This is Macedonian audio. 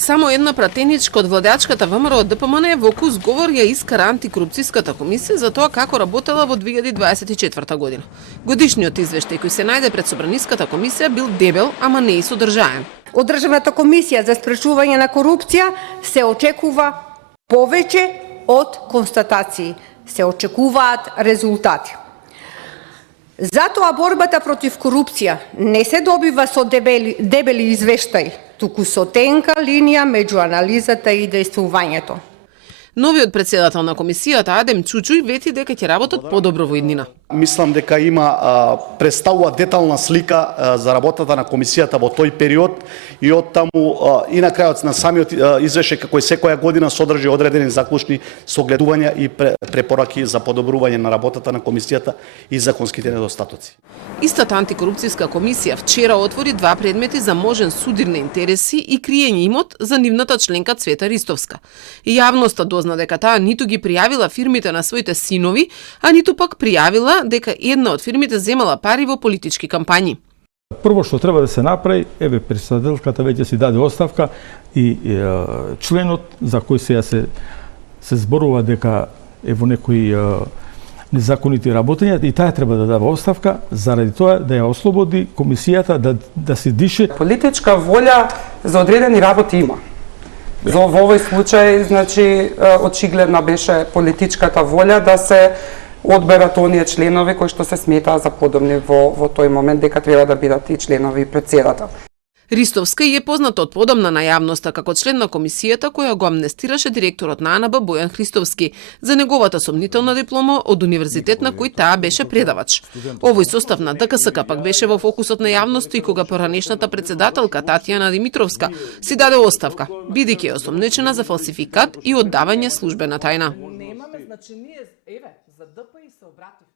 Само една пратеничка од владеачката ВМРО ДПМН во кус говор ја искара антикорупцијската комисија за тоа како работела во 2024 година. Годишниот извештај кој се најде пред Собраниската комисија бил дебел, ама не и содржаен. Од Државната комисија за спречување на корупција се очекува повеќе од констатации, се очекуваат резултати. Затоа борбата против корупција не се добива со дебели извештаи, туку со тенка линија меѓу анализата и дејствувањето. Новиот председател на комисијата Адем Чучуј вети дека ќе работат подобро во иднина. Мислам дека има представува детална слика за работата на комисијата во тој период и од таму и на крајот на самиот извештај како и секоја година содржи одредени заклучни согледувања и препораки за подобрување на работата на комисијата и законските недостатоци. Истата антикорупцијска комисија вчера отвори 2 предмети за можен судир на интереси и криење имот за нивната членка Цвета Ристовска. И јавноста дозна дека таа ниту ги пријавила фирмите на своите синови, а ниту пак пријавила дека една од фирмите земала пари во политички кампањи. Прво што треба да се направи, председателката веќе си даде оставка и членот за кој се зборува дека е во некои незаконити работења и таа треба да дава оставка заради тоа да ја ослободи комисијата да се дише. Политичка волја за одредени работи има. Во овој случај, значи, очигледна беше политичката волја да се одберат оние членови кои што се сметаа за подобни во тој момент дека треба да бидат и членови председател. Ристовска е позната од подобна на јавноста како член на комисијата која го амнестираше директорот на АНБ Бојан Христовски за неговата сомнителна диплома од универзитет на кој таа беше предавач. Овој состав на ДКСК пак беше во фокусот на јавноста и кога поранешната председателка Татјана Димитровска си даде оставка, бидејќи е осомнечена за фалсификат и оддавање службена тајна. Немаме, значи ние, еве, за ДПИ се обративме.